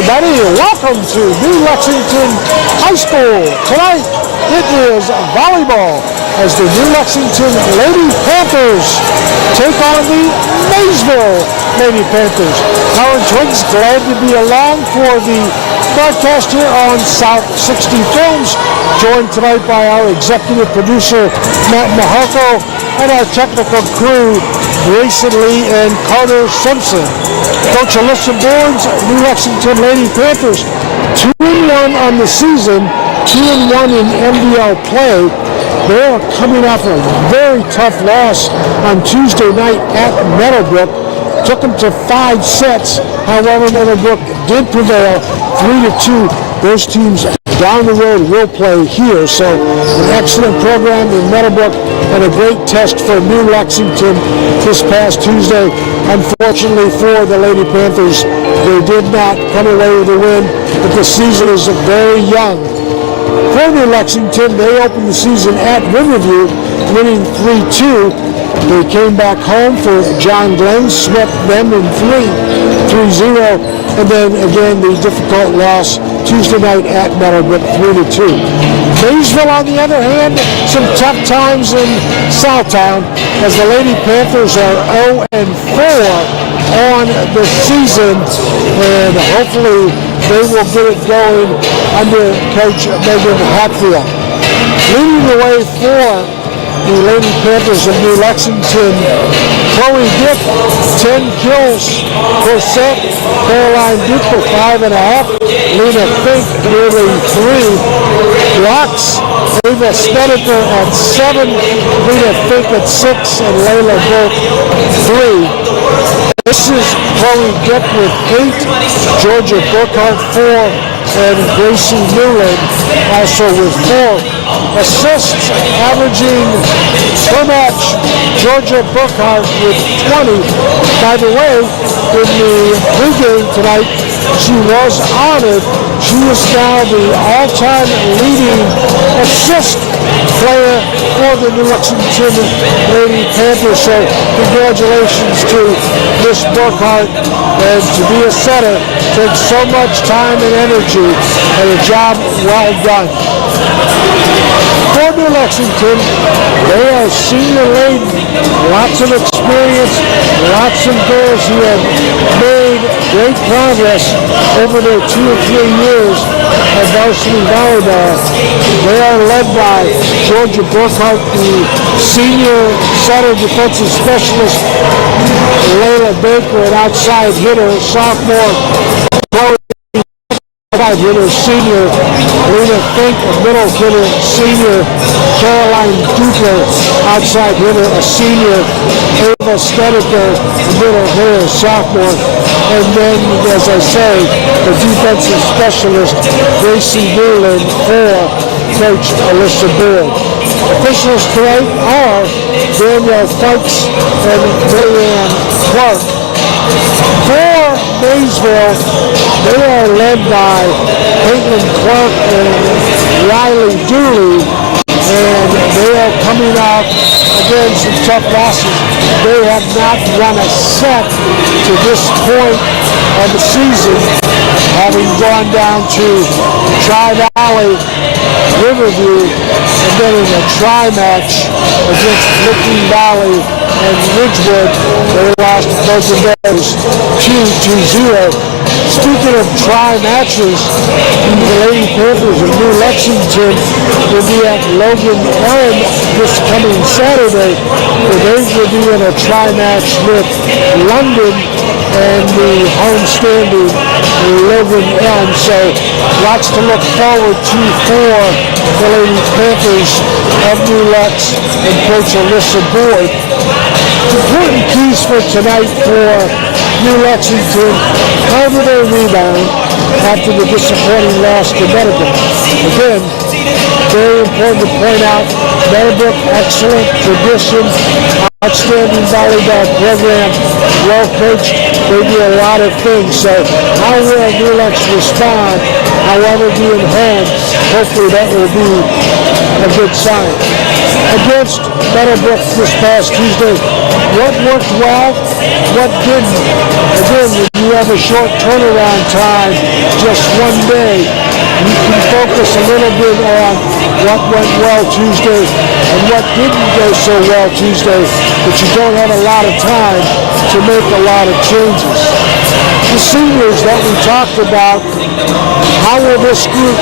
everybody. Welcome to New Lexington High School. Tonight it is volleyball as the New Lexington Lady Panthers take on the Maysville Lady Panthers. Howard Twins glad to be along for the broadcast here on South 60 Films. Joined tonight by our executive producer Matt Maharko and our technical crew Grayson Lee and Carter Simpson. Coach Alyssa Bourne's New Lexington Lady Panthers 2-1 on the season, 2-1 in MDL play. They are coming off a very tough loss on Tuesday night at Meadowbrook. Took them to 5 sets. However, Meadowbrook did prevail 3-2. Those teams down the road will play here. So an excellent program in Meadowbrook and a great test for New Lexington this past Tuesday. Unfortunately for the Lady Panthers, they did not come away with a win, but the season is very young. For New Lexington, they opened the season at Riverview, winning 3-2. They came back home for John Glenn, swept them in 3-0, and then again the difficult loss Tuesday night at Meadowbrook, 3-2. Maysville, on the other hand, some tough times in Southtown as the Lady Panthers are 0-4 on the season, and hopefully they will get it going under Coach Megan Hatfield. Leading the way for the Lady Panthers of New Lexington, Chloe Dick, 10 kills per set. Caroline Duke, 5.5. Lena Fink, nearly 3 blocks. Ava Snedeker at 7. Lena Fink at 6. And Layla Burke, 3. This is Chloe Dick with 8. Georgia Burkhart, 4. And Gracie Newland also with 4. Assists, averaging per match, Georgia Burkhart with 20. By the way, in the pregame tonight, she was honored. She is now the all-time leading assist player for the New Lexington Lady Panthers. So congratulations to Miss Burkhart. And to be a setter takes so much time and energy, and a job well done. For New Lexington, they are senior laden, lots of experience, lots of girls who have made great progress over their 2 or 3 years of varsity volleyball. They are led by Georgia Burkhart, the senior setter defensive specialist, Layla Baker, an outside hitter, sophomore, hitter, senior, Lena Fink, a middle hitter, senior, Caroline Dupler, outside hitter, a senior, Ava Snedeker, a middle hitter, sophomore, and then, as I say, the defensive specialist, Gracie Newland, for Coach Alyssa Bourne. Officials tonight are Danielle Fikes and Marianne Clark. For Maysville, they are led by Caitlin Clark and Riley Dooley, and they are coming out again some tough losses. They have not won a set to this point of the season, having gone down to Tri-Valley, Riverview, and then in a tri-match against Licking Valley and Ridgewood, they lost both of those 2-0. Speaking of tri-matches, the Lady Panthers of New Lexington will be at Logan Elm this coming Saturday, where they will be in a tri-match with London and the homestanding Logan Elm. So lots to look forward to for the Lady Panthers of New Lex and Coach Alyssa Bourne. Important keys for tonight for New Lexington: cover their rebound after the disappointing loss to Meadowbrook. Again, very important to point out, Meadowbrook, excellent tradition, outstanding volleyball program, well coached. They do a lot of things. So how will New Lex respond? However, being home, hopefully that will be a good sign. against Meadowbrook this past Tuesday. What worked well, what didn't? Again, when you have a short turnaround time, just one day, you can focus a little bit on what went well Tuesday and what didn't go so well Tuesday, but you don't have a lot of time to make a lot of changes. The seniors that we talked about, how will this group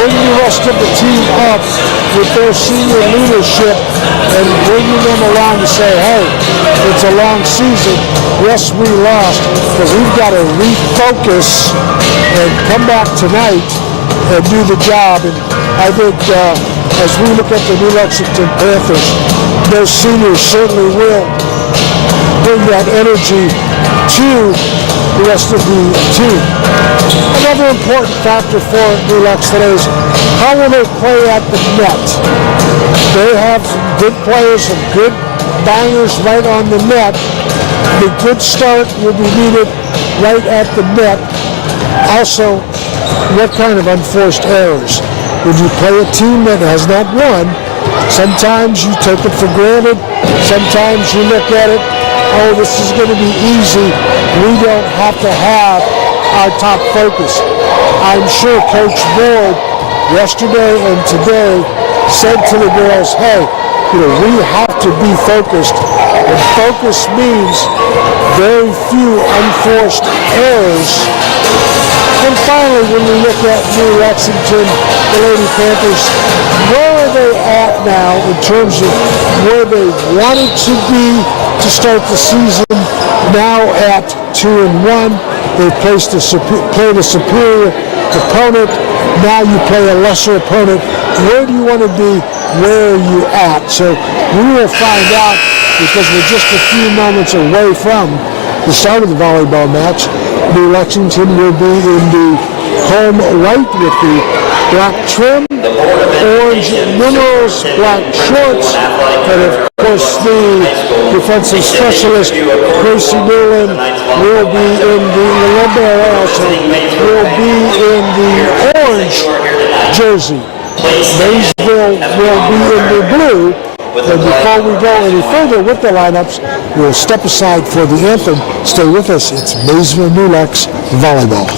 bring the rest of the team up with their senior leadership and bringing them along to say, hey, it's a long season. Yes, we lost, but we've got to refocus and come back tonight and do the job. And I think as we look at the New Lexington Panthers, those seniors certainly will bring that energy to the rest of the team. Another important factor for New Lex today is how will they play at the net? They have some good players, some good bangers right on the net. The good start will be needed right at the net. Also, what kind of unforced errors? When you play a team that has not won, sometimes you take it for granted. Sometimes you look at it, oh, this is going to be easy. We don't have to have our top focus. I'm sure Coach Board yesterday and today said to the girls, hey, we have to be focused. And focus means very few unforced errors. And finally, when we look at New Lexington, the Lady Panthers, where are they at now in terms of where they wanted to be to start the season? Now at 2-1, they played a superior opponent. Now you play a lesser opponent. Where do you want to be? Where are you at? So we will find out because we're just a few moments away from the start of the volleyball match. New Lexington will be in the home white with the black trim, orange numerals, black shorts, and of course the defensive specialist, Gracie Newland, will be in the libero, also will be in the orange jersey. Maysville will be in the blue. And before we go any further with the lineups, we'll step aside for the anthem. Stay with us. It's Maysville New Lex Volleyball.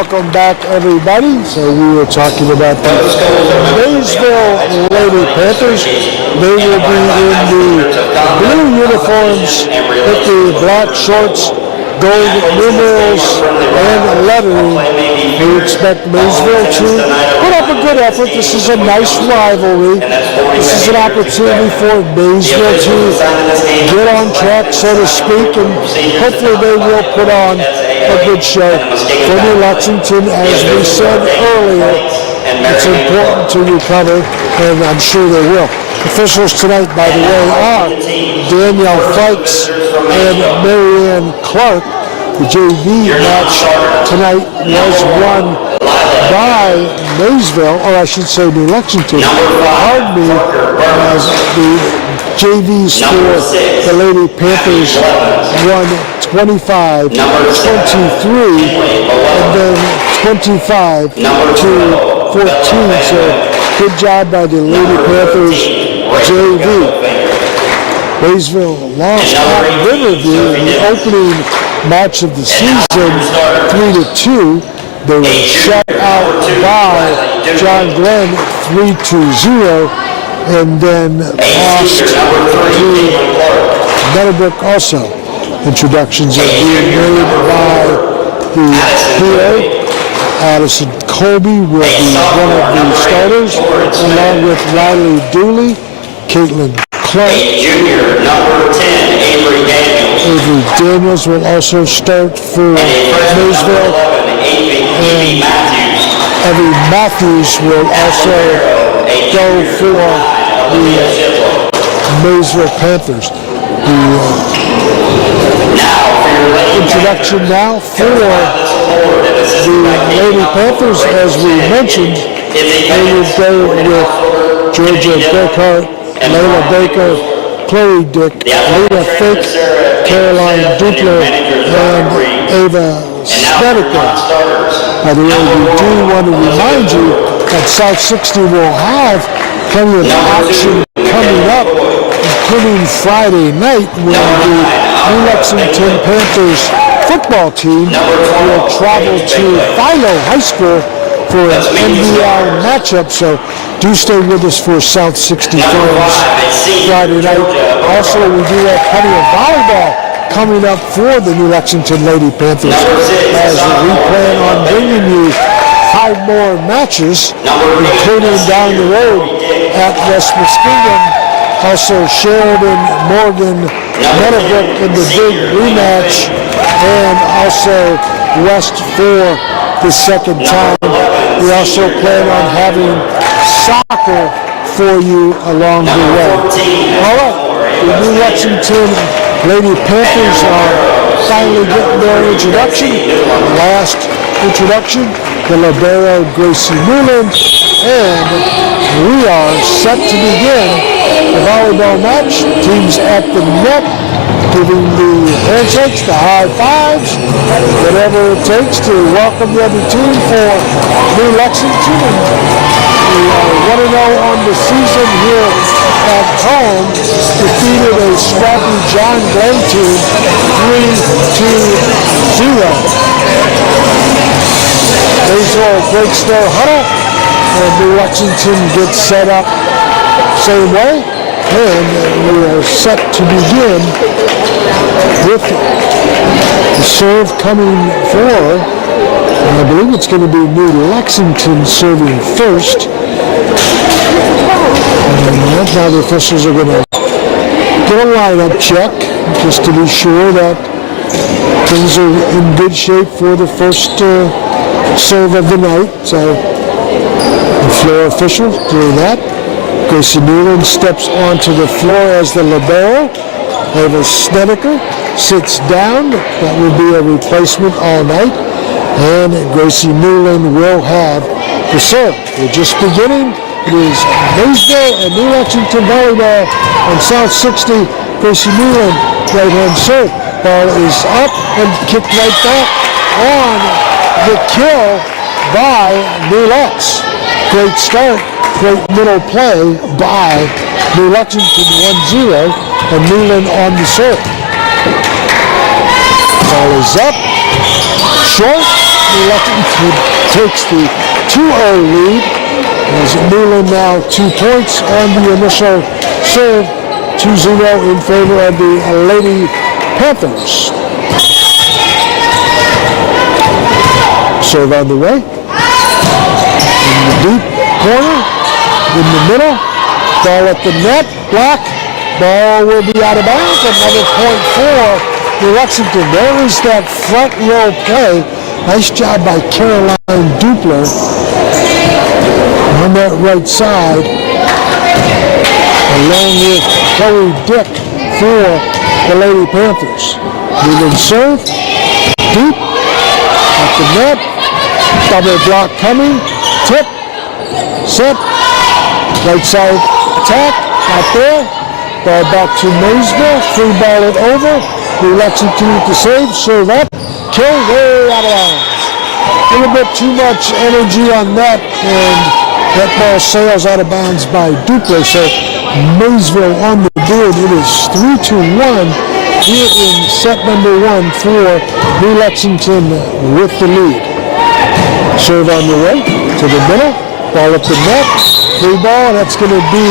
Welcome back, everybody. So we were talking about the Maysville Lady Panthers. They will be in the blue uniforms with the black shorts, gold numerals, and lettering. We expect Maysville to put up a good effort. This is a nice rivalry. This is an opportunity for Maysville to get on track, so to speak, and hopefully they will put on a good show for New Lexington. As we said earlier, it's important to recover, and I'm sure they will. Officials tonight, by the way, are Danielle Fikes and Marianne Clark. The JV match tonight was won by Maysville, or I should say New Lexington. Pardon me, as the JVs for the Lady Panthers won 25-23, and then 25 to 14. So good job by the Lady Panthers JV. Maysville lost at Riverview in the opening match of the season 3-2. They were shut out by John Glenn 3-0, and then lost to Meadowbrook also. Introductions are being made by the PA. Addison Colby will be one of the starters, along with Riley Dooley, Caitlin Clark. Junior, number 10, Avery Daniels. Avery Daniels will also start for Maysville. And Evie Matthews will also go for the Maysville Panthers. The introduction now for the Lady Panthers, as we mentioned, they will go with Georgia Burkhart, Layla Baker, Chloe Dick, Lena Fake, Caroline Dupler, and Ava Snedeker. By the way, we do want to remind you that South 60 will have plenty of action coming up, including Friday night when the New Lexington Panthers football team will travel to Philo High School for an NBL matchup, so do stay with us for South 60 fans Friday night. Also, we do have plenty of volleyball coming up for the New Lexington Lady Panthers, as we plan on bringing you 5 more matches, including down the road at West Muskegon. Also Sheridan, Morgan, Meadowbrook in the big rematch, and also West for the second time. We also plan on having soccer for you along the way. All right, the New Lexington Lady Panthers are finally getting their introduction. Last introduction, the libero Gracie Newland, and we are set to begin the volleyball match. Teams at the net, giving the handshakes, the high fives, whatever it takes to welcome the other team for New Lexington. We are 1-0 on the season here at home. Defeated a scrappy John Glenn team 3-0. Maysville breaks their huddle, and New Lexington gets set up same way, and we are set to begin with the serve coming for, and I believe it's going to be New Lexington serving first. And now the officials are going to get a lineup check just to be sure that things are in good shape for the first serve of the night. So the floor official doing that. Gracie Newland steps onto the floor as the libero. Ava Snedeker sits down. That will be a replacement all night. And Gracie Newland will have the serve. We're just beginning. It is Maysville and New Lexington volleyball on South 60. Gracie Newland, right-hand serve. Ball is up and kicked right back on the kill by New Lex. Great start, great middle play by New Lexington 1-0, and Newland on the serve. Ball is up, short. New Lexington takes the 2-0 lead. As Newland now 2 points on the initial serve, 2-0 in favor of the Lady Panthers. Serve on the way. In the deep corner, in the middle, ball at the net, block. Ball will be out of bounds. Another point for New Lexington. There is that front row play. Nice job by Caroline Dupler on that right side, along with Chloe Dick for the Lady Panthers. Newland serve, deep, at the net, double block coming, tip, set, right side attack, not there, ball back to Maysville, free ball it over, New Lexington with the save, serve up, kill, way out of bounds. A little bit too much energy on that, and that ball sails out of bounds by Duplé. So Maysville on the board. It is 3-1 here in set number 1 for New Lexington with the lead. Serve on the way to the middle. Ball up the net. Free ball. That's going to be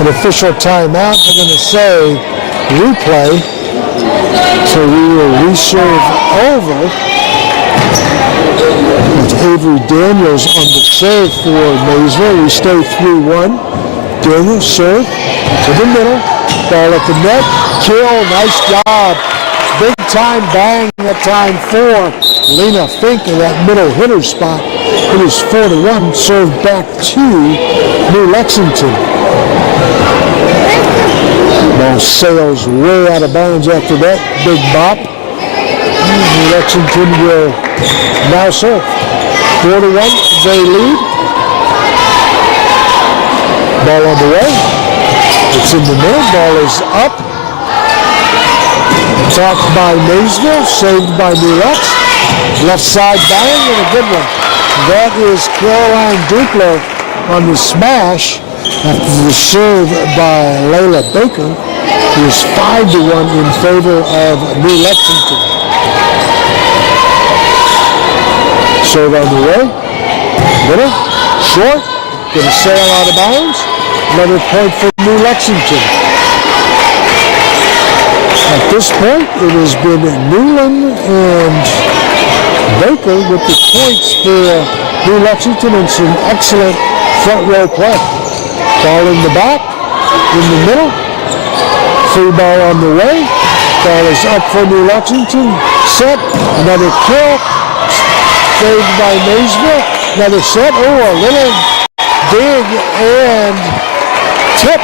an official timeout. They're going to say replay. So we will reserve over with Avery Daniels on the serve for Maysville. We stay 3-1. Daniels serve to the middle. Ball at the net. Kill. Nice job. Big time bang that time for Lena Fink in that middle hitter spot. It is 4-1. Serve back to New Lexington. Ball sails way out of bounds after that big bop. New Lexington will now serve. 4-1, they lead. Ball on the way. It's in the middle. Ball is up. Attacked by Maysville. Saved by New Lex. Left side bang and a good one. That is Caroline Duplo on the smash after the serve by Layla Baker. It is 5-1 in favor of New Lexington. Serve on the way. Middle. Short. Going to sail out of bounds. Another point for New Lexington. At this point, it has been Newland and Baker with the points for New Lexington and some excellent front row play. Ball in the back, in the middle. Free ball on the way. Ball is up for New Lexington. Set. Another kill. Saved by Maysville. Another set. Oh, a little dig and tip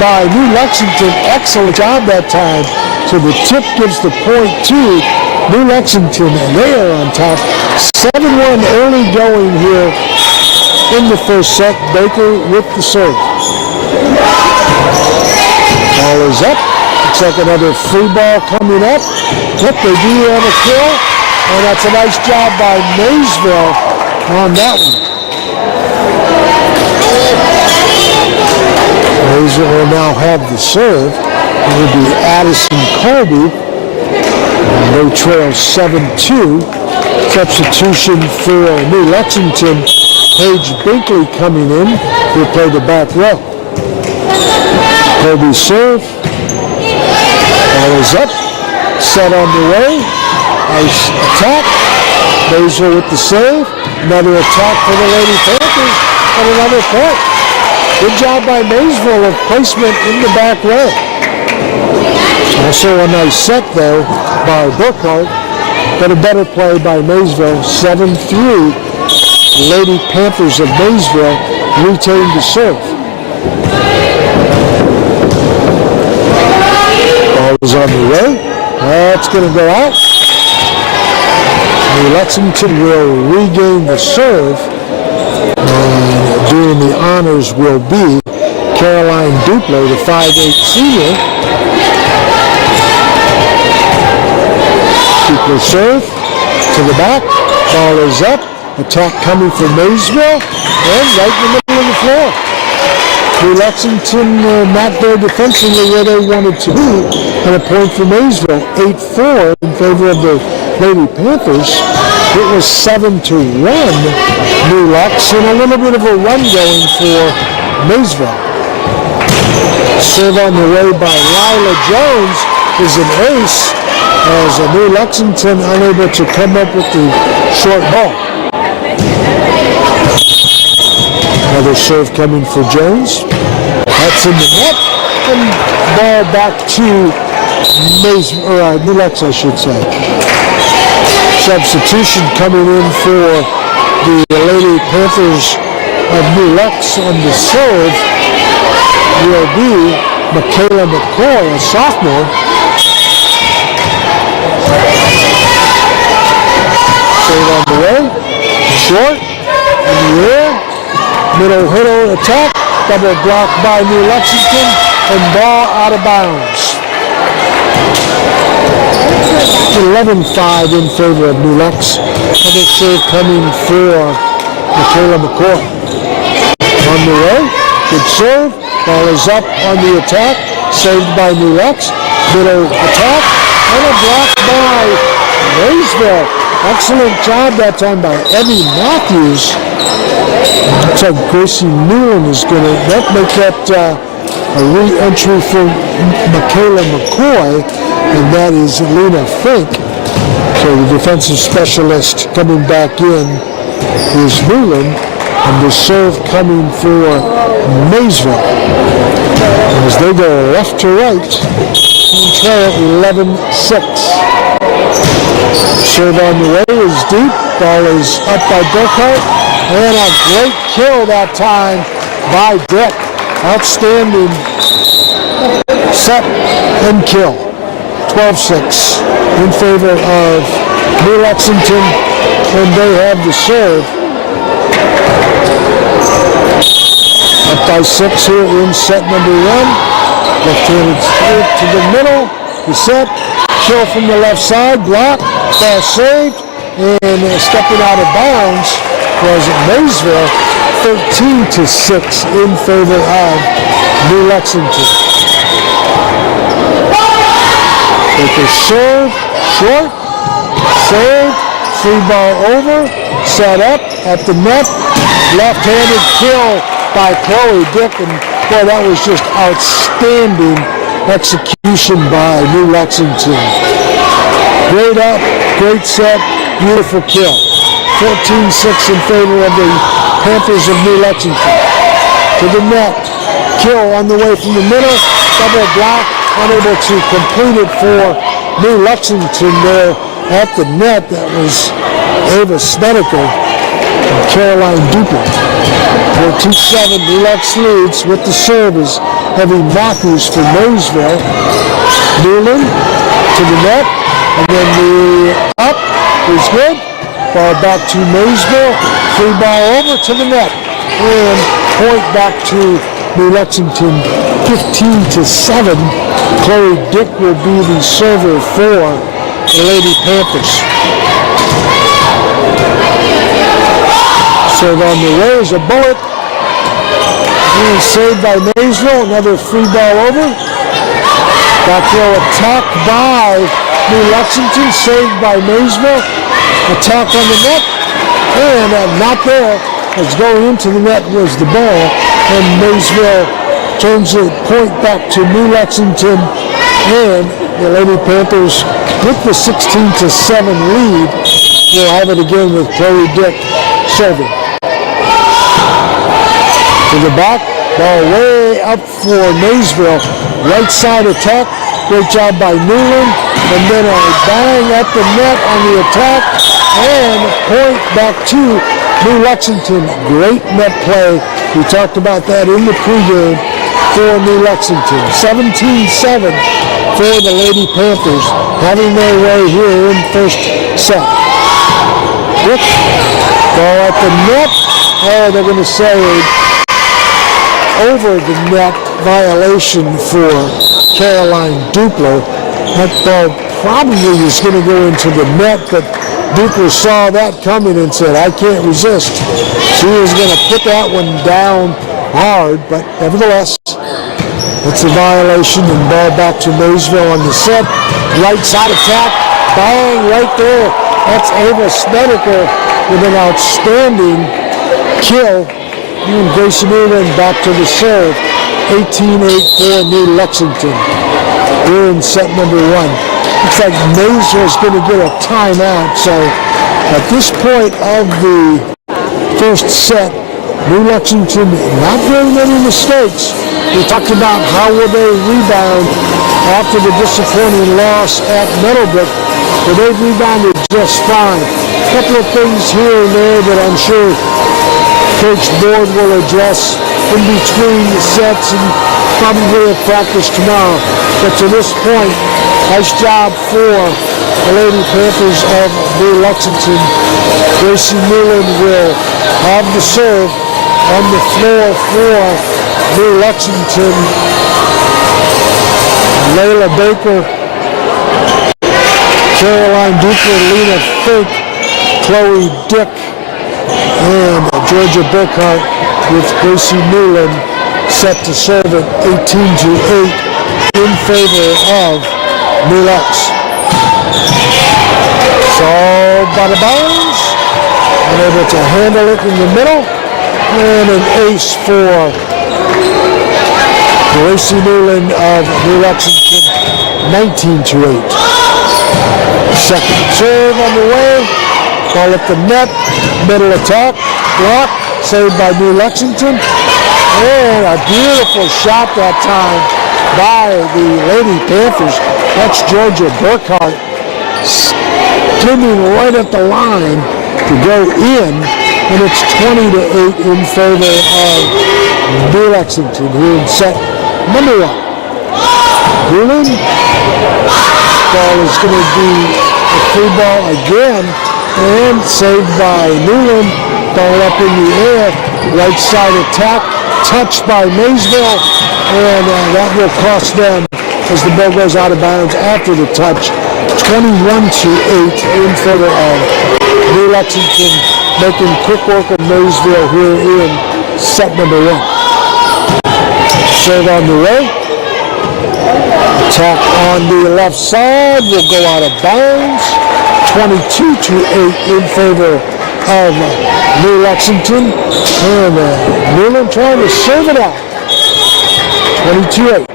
by New Lexington. Excellent job that time. So the tip gives the point to New Lexington, and they are on top. 7-1 early going here in the first set. Baker with the serve. Ball is up. Looks like another free ball coming up. Yep, they do have a kill, and that's a nice job by Maysville on that one. Maysville will now have the serve. It will be Addison Colby. They trail 7-2. Substitution for New Lexington. Paige Binkley coming in. Will play the back row. Colby serve. Ball is up. Set on the way. Nice attack. Maysville with the save. Another attack for the Lady Panthers. And another point. Good job by Maysville of placement in the back row. Also a nice set, though, by Burkhart, but a better play by Maysville. 7-3. Lady Panthers of Maysville retain the serve. Ball is on the way. That's going to go out. New Lexington will regain the serve. And doing the honors will be Caroline Duplo, the 5'8 senior. Duplo serve to the back. Ball is up. Attack coming from Maysville. And right in the middle of the floor. New Lexington not there defensively where they wanted to be. And a point for Maysville. 8-4 in favor of the Lady Panthers. It was 7-1 New Lex. And a little bit of a run going for Maysville. Serve on the way by Lila Jones is an ace. As a New Lexington unable to come up with the short ball. Another serve coming for Jones. That's in the net. And ball back to New Lex, I should say. Substitution coming in for the Lady Panthers of New Lex on the serve will be Michaela McCoy, a sophomore. Serve on the way. Short. In the air. Middle hitter attack. Double block by New Lexington. And ball out of bounds. 11-5 in favor of New Lex. Another serve coming for Michaela McCoy. On the way, good serve. Ball is up on the attack. Saved by New Lex. Middle attack. And a block by Maysville. Excellent job that time by Evie Matthews. Looks like Gracie Newland is going to make that a re-entry for Michaela McCoy, and that is Lena Fink. So the defensive specialist coming back in is Newland, and the serve coming for Maysville. As they go left to right, trail 11-6. Serve on the way is deep. Ball is up by Burkhart. And a great kill that time by Dick. Outstanding set and kill. 12-6 in favor of New Lexington. And they have the serve. Up by 6 here in set number 1. Left-handed straight to the middle. The set. Kill from the left side. Block. Ball saved. And stepping out of bounds was Maysville. 13-6 in favor of New Lexington. With the serve. Short. Saved. Free ball over. Set up at the net. Left-handed kill by Chloe Dick, and boy, that was just outstanding execution by New Lexington. Great up, great set, beautiful kill. 14-6 in favor of the Panthers of New Lexington. To the net, kill on the way from the middle, double block, unable to complete it for New Lexington there at the net. That was Ava Snedeker and Caroline Duper. 14-7, New Lex leads with the serve is Evie Matthews for Maysville. Newland to the net, and then the up is good. Ball back to Maysville. Free ball over to the net, and point back to New Lexington. 15-7. Chloe Dick will be the server for the Lady Panthers. Serve on the way is a bullet. And saved by Maysville. Another free ball over. Back row attack by New Lexington. Saved by Maysville. Attack on the net. And not there. As going into the net was the ball. And Maysville turns the point back to New Lexington. And the Lady Panthers with the 16-7 lead. We'll have it again with Chloe Dick serving. To the back, ball way up for Maysville. Right side attack, great job by Newland. And then a bang at the net on the attack. And point back to New Lexington. Great net play. We talked about that in the pregame for New Lexington. 17-7 for the Lady Panthers, having their way here in first set. Dick, ball at the net. Oh, they're going to say over the net violation for Caroline Dupler. That ball probably is going to go into the net, but Dupler saw that coming and said, I can't resist. She was going to put that one down hard, but nevertheless, it's a violation, and ball back to Maysville on the set. Right side attack, bang, right there. That's Ava Snedeker with an outstanding kill. And Gracie Newland back to the serve. 18-8 for New Lexington. We're in set number 1. Looks like Maysville is going to get a timeout. So at this point of the first set, New Lexington, not very many mistakes. We talked about how will they rebound after the disappointing loss at Meadowbrook. But they've rebounded just fine. A couple of things here and there that I'm sure Coach Board will address in between the sets and probably at practice tomorrow. But to this point, nice job for the Lady Panthers of New Lexington. Gracie Newland will have the serve on the floor for New Lexington. Layla Baker, Caroline Duper, Lena Fink Chloe Dick and Georgia Burkhart with Gracie Newland set to serve at 18-8 in favor of New Lex. So by the bounds, unable to handle it in the middle, and an ace for Gracie Newland of New Lexington, 19-8. Second serve on the way, ball at the net, middle attack, block, saved by New Lexington, and a beautiful shot that time by the Lady Panthers. That's Georgia Burkhart skimming right at the line to go in, and it's 20-8 in favor of New Lexington here in set number 1. Newland, ball is going to be a free ball again, and saved by Newland. Ball up in the air, right side attack, touched by Maysville, and that will cost them as the ball goes out of bounds after the touch. 21-8 in favor of New Lexington, making quick work of Maysville here in set number 1. Serve on the way. Attack on the left side will go out of bounds. 22-8 in favor of New Lexington. And Newland trying to serve it out. 22-8.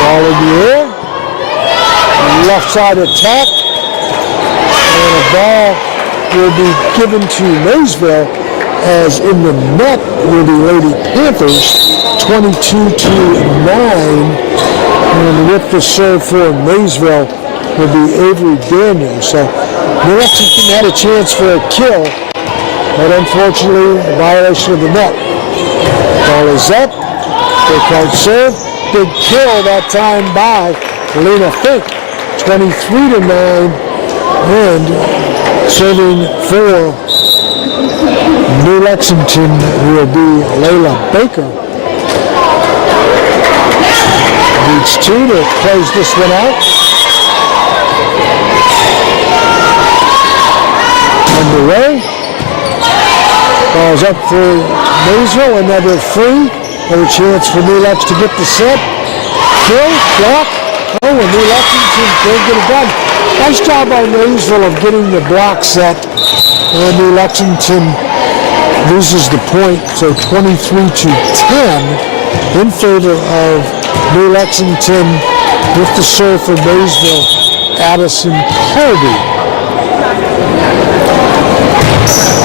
Ball in the air. Left side attack. And the ball will be given to Maysville, as in the net will be Lady Panthers, 22-9. And with the serve for Maysville will be Avery Daniels. So New Lexington had a chance for a kill, but unfortunately a violation of the net. Ball is up. Burkhart serve. Big kill that time by Lena Fink. 23-9. And serving for New Lexington will be Layla Baker. Needs 2 to close this one out. Underway. Ball's up for Maysville. Another free. Another chance for New Lex to get the set. Kill, block. Oh, and New Lexington can't get it done. Nice job by Maysville of getting the block set. And New Lexington loses the point, so 23-10 in favor of New Lexington with the serve for Maysville, Addison Colby.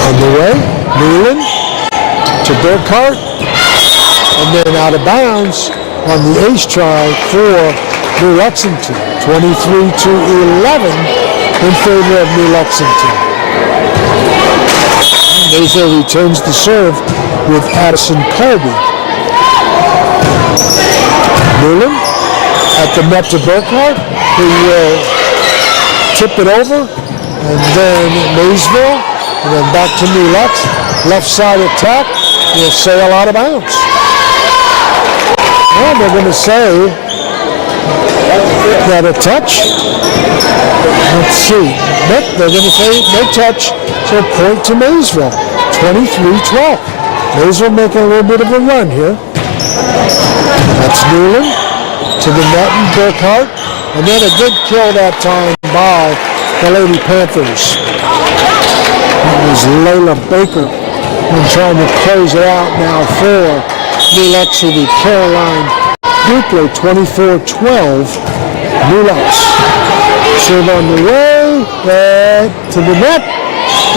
On the way, Newland to Burkhart, and then out of bounds on the ace try for New Lexington, 23-11 in favor of New Lexington. Maysville returns the serve with Addison Colby. Newland at the net to Burkhart, who will tip it over, and then Maysville, and then back to New Lex. Left side attack will sail out of bounds. Well, they're going to say that a touch. Let's see. Nope, they're going to say no touch. So point to Maysville. 23-12. Maysville making a little bit of a run here. That's Newland to the net and Burkhart. And then a good kill that time by the Lady Panthers. That was Layla Baker. And trying to close it out now for New Lex with the Caroline Duplo, 24-12. New Lex. Serve on the way. To the net.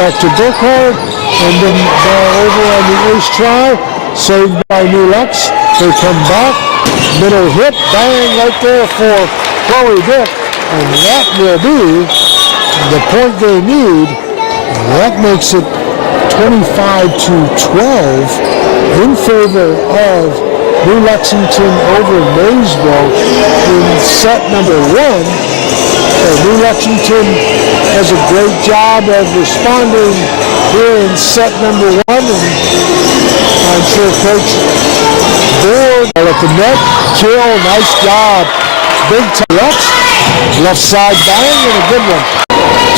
Back to Burkhart. And then ball over on the ace try. Saved by New Lex. They come back. Middle hit. Bang right there for Chloe Dick. And that will be the point they need. And that makes it 25-12 in favor of New Lexington over Maysville in set number 1. So New Lexington does a great job of responding here in set number 1, and I'm sure Coach Board at the net, kill, nice job, big time. Left side bang, and a good one.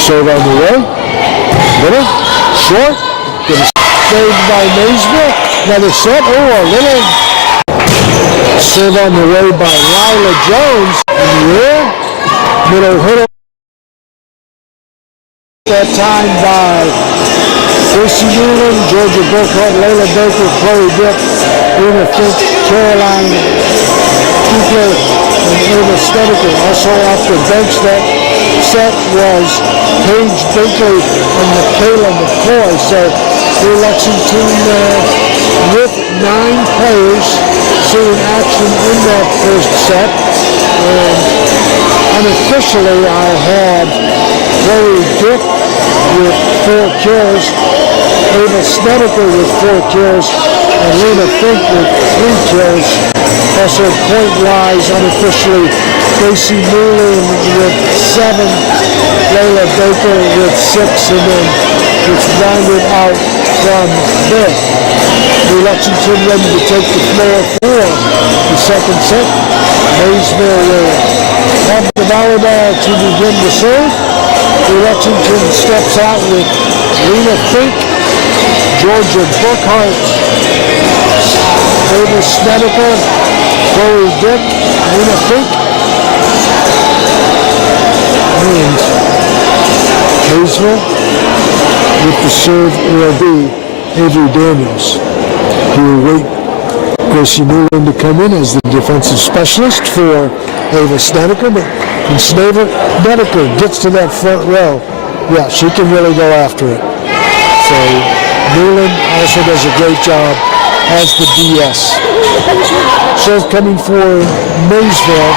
Serve on the way. Middle. Short. Saved by Maysville. Another set. Oh, a little serve on the way by Lila Jones. In the air. Middle hit that time by Tracy Newland, Georgia Burkhardt, Layla Baker, Chloe Dick, Luna Fink, Caroline Kugler, and Ava Stedeker. Also off the bench that set was Paige Baker and Michaela McCoy. So New Lexington with 9 players seeing action in that first set. And unofficially I had Chloe Dick with 4 kills, Ava Snedeker with 4 kills, and Luna Fink with 3 kills. Also point-wise, unofficially, Tracy Newland with 7, Layla Baker with 6, and then it's rounded out from there. New Lexington ready to take the floor for the second set. Maysville will have the volleyball to begin the serve. New Lexington steps out with Lena Fink, Georgia Burkhardt, Ava Snedeker, Chloe Dick, Lena Fink, and Maysville with the serve will be Avery Daniels. He will wait Gracie Newland to come in as the defensive specialist for Ava Snedeker, but when Snedeker gets to that front row, yeah, she can really go after it. So Newland also does a great job as the DS. Serve coming for Maysville.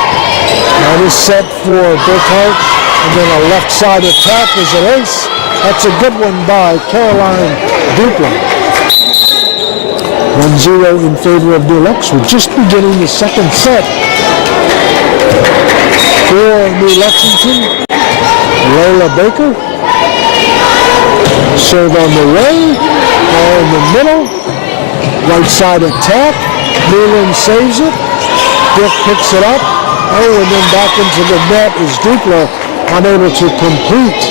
That is set for Burkhardt, and then a left side attack is an ace. That's a good one by Caroline Dupla. 1-0 in favor of New Lex. We're just beginning the second set. For New Lexington, Layla Baker. Serve on the way. Ball in the middle. Right side attack. Newland saves it. Dick picks it up. Oh, and then back into the net is Dupla, unable to complete.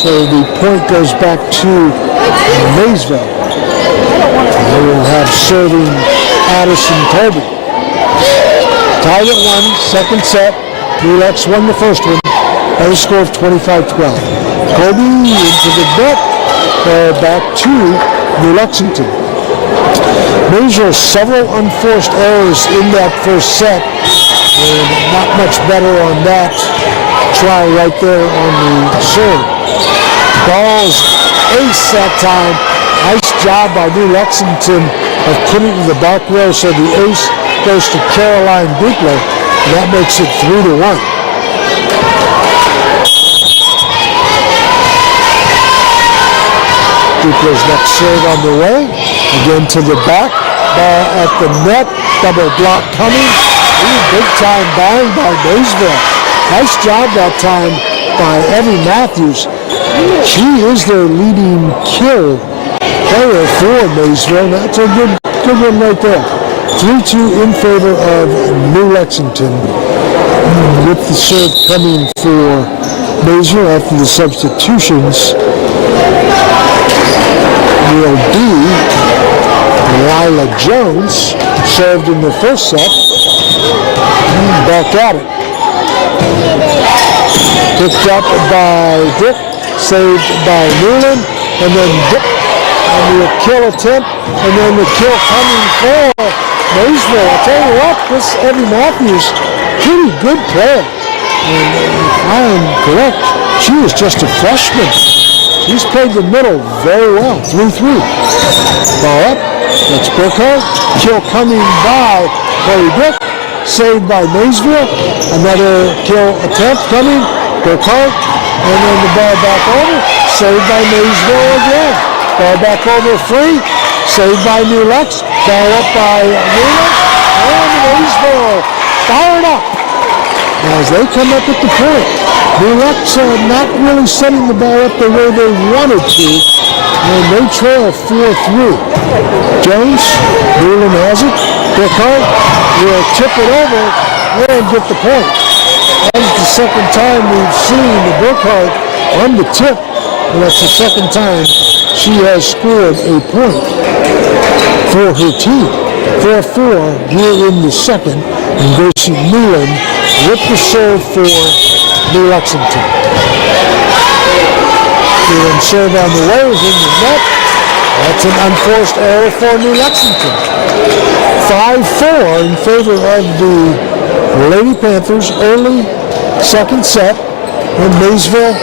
So the point goes back to Maysville. They will have serving Addison Colby. Tied at 1, second set. New Lex won the first one by a score of 25-12. Colby into the net. Back to New Lexington. Maysville several unforced errors in that first set, and not much better on that try right there on the serve. Ball's ace that time. Nice job by New Lexington of putting it in the back row, so the ace goes to Caroline Dupla, and that makes it 3-1. Dupla's next serve on the way. Again to the back. Ball at the net. Double block coming. Ooh, big time bang by Maysville. Nice job that time by Evie Matthews. She is their leading kill player for Maysville. That's a good one right there. 3-2 in favor of New Lexington. With the serve coming for Maysville after the substitutions will be Lila Jones, served in the first set. Back at it. Picked up by Dick, saved by Newland, and then Dick on the kill attempt, and then the kill coming for Maysville. I tell you what, this Evie Matthews, pretty good player. And if I am correct, she was just a freshman. She's played the middle very well, 3-3. Ball up, that's Burkhardt. Kill coming by Chloe Dick, saved by Maysville. Another kill attempt coming, Burkhardt, and then the ball back over, saved by Maysville again. Ball back over free, saved by New Lex. Ball up by Newland, and Maysville fired up. As they come up at the point, New Lex not really setting the ball up the way they wanted to, and they trail 4-3. Jones, Newland has it. Burkhardt will tip it over and get the point. That is the second time we've seen the Burkhardt on the tip, and that's the second time she has scored a point for her team. 4-4 here in the second, and Gracie Newland with the serve for New Lexington. Newland serve on the way is in the net. That's an unforced error for New Lexington. 5-4 in favor of the Lady Panthers early second set, and Maysville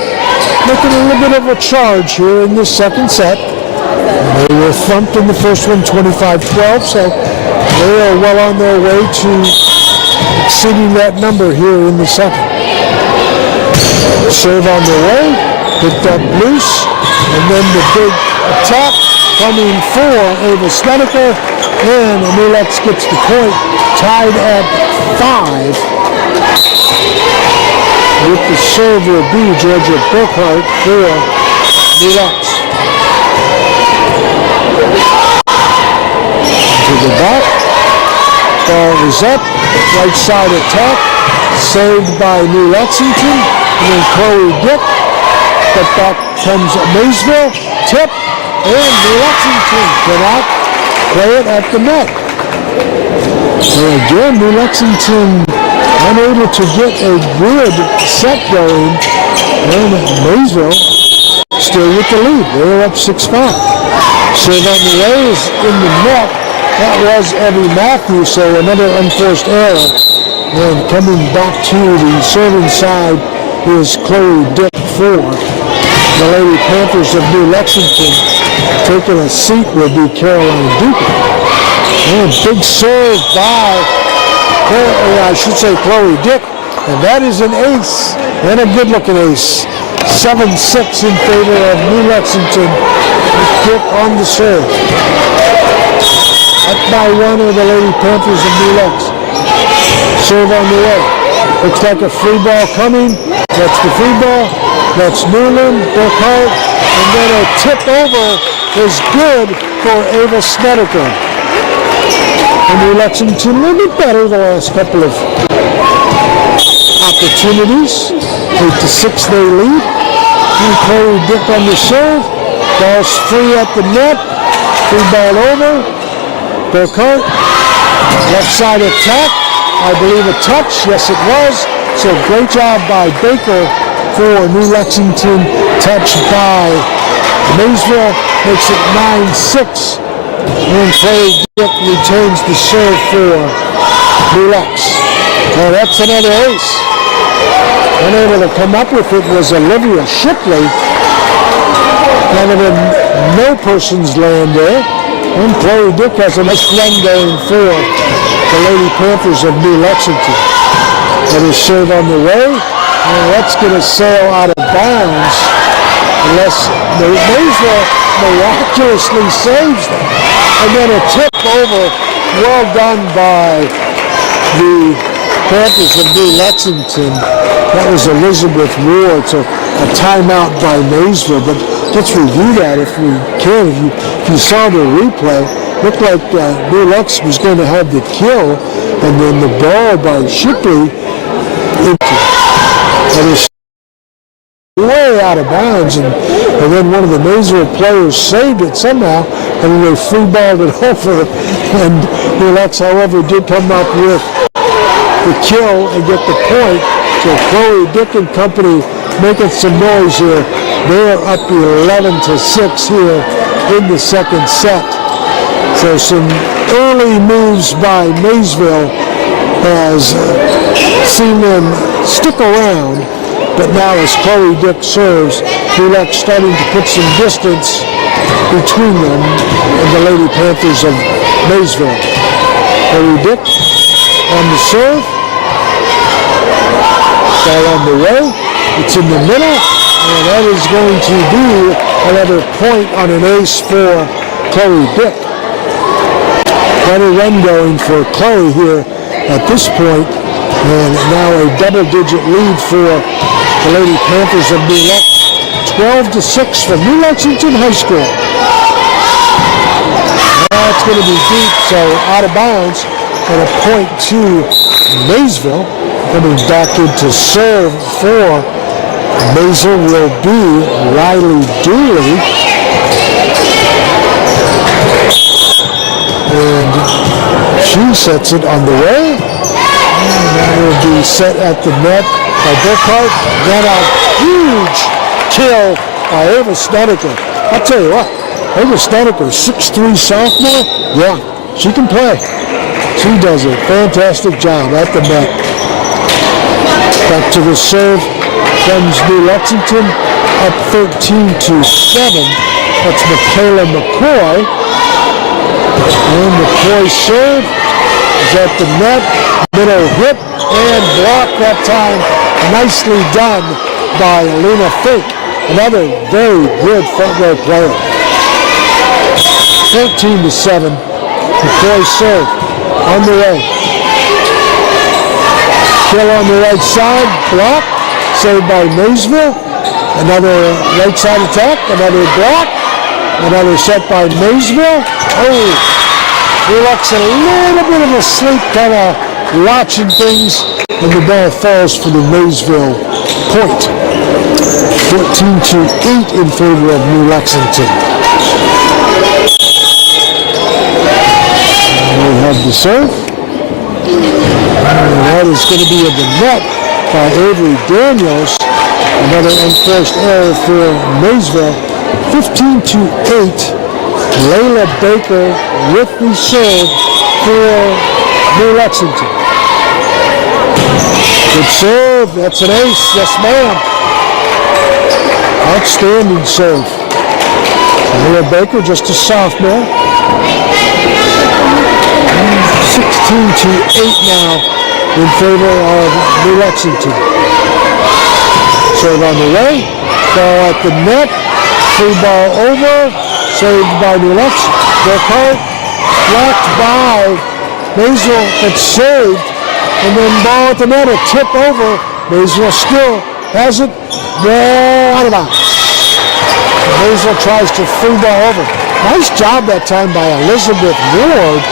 making a little bit of a charge here in this second set. They were thumped in the first one 25-12, so they are well on their way to exceeding that number here in the second. Serve on the way, picked up loose, and then the big attack coming for Ava Snedeker, and New Lex gets the point, tied at 5. With the serve will be Georgia Burkhart for New Lex. To the back, ball is up, right side attack, saved by New Lexington, and then Chloe Dick, but back comes Maysville, tip, and New Lexington cannot play it at the net. So again, New Lexington unable to get a good set going, and Maysville still with the lead. They're up 6-5. Serve on the way is in the net. That was Evie Matthews, so another unforced error. And coming back to the serving side is Chloe Dick for the Lady Panthers of New Lexington. Taking a seat will be Caroline Duker. And big serve by, I should say, Chloe Dick. And that is an ace, and a good-looking ace. 7-6 in favor of New Lexington. With Dick on the serve. Up by one of the Lady Panthers of New Lex. Serve on the way. Looks like a free ball coming. That's the free ball. That's Newland, Burkhart, and then a tip over is good for Ava Snedeker. And New Lexington a little bit better the last couple of opportunities. 8-6 they lead. And Chloe Dick on the serve. Ball's free at the net. Free ball over. Burkhart, left side attack, I believe a touch, yes it was. So great job by Baker for New Lexington, touched by Maysville, makes it 9-6. And Chloe Dick retains the serve for New Lex. Now that's another ace. Unable to come up with it was Olivia Shipley. Kind of in no person's land there. And Chloe Dick has a nice run going for the Lady Panthers of New Lexington. Another serve on the way. And let's get a sail out of bounds. Unless Maysville miraculously saves them. And then a tip over. Well done by the Panthers of New Lexington. That was Elizabeth Ward. So a timeout by Maysville. But let's review that if we can. If you saw the replay, looked like New Lex was going to have the kill, and then the ball by Shipley is way out of bounds, and then one of the Maysville players saved it somehow, and then they free-balled it over, and New Lex, however, did come up with the kill and get the point. So Chloe Dick and company making some noise here. They're up 11-6 here in the second set. So some early moves by Maysville has seen them stick around, but now as Chloe Dick serves, New Lex starting to put some distance between them and the Lady Panthers of Maysville. Chloe Dick on the serve. Ball on the way. It's in the middle. And that is going to be another point on an ace for Chloe Dick. Quite a run going for Chloe here at this point. And now a double-digit lead for the Lady Panthers of New Lex. 12-6 from New Lexington High School. That's going to be deep, so out of bounds. And a point to Maysville. Coming back into serve for Maysville will be Riley Dooley. And she sets it on the way. And that will be set at the net by Burkhart. Then a huge kill by Ava Snedeker. I'll tell you what, Ava Snedeker, 6'3" sophomore, yeah, she can play. She does a fantastic job at the net. Back to the serve comes New Lexington, up 13-7. That's Michaela McCoy. And McCoy's serve is at the net. Middle hit and block that time. Nicely done by Lena Fink. Another very good front row player. 13-7. McCoy's serve on the way. Kill on the right side, block, saved by Maysville. Another right side attack, another block, another set by Maysville. Oh, Relax a little bit of a sleep, kind of watching things, and the ball falls for the Maysville point. 14-8 in favor of New Lexington. We have the serve. And that is going to be in the net by Avery Daniels. Another unforced error for Maysville. 15-8. Layla Baker with the serve for New Lexington. Good serve. That's an ace. Yes, ma'am. Outstanding serve. Layla Baker, just a sophomore. 16-8 now in favor of New Lexington. Serve on the way. Ball at the net. Free ball over. Saved by New Lexington. Burkhart blocked by Maysville, but saved. And then ball at the net. A tip over. Maysville still has it. Well, out of bounds. Maysville tries to free ball over. Nice job that time by Elizabeth Ward.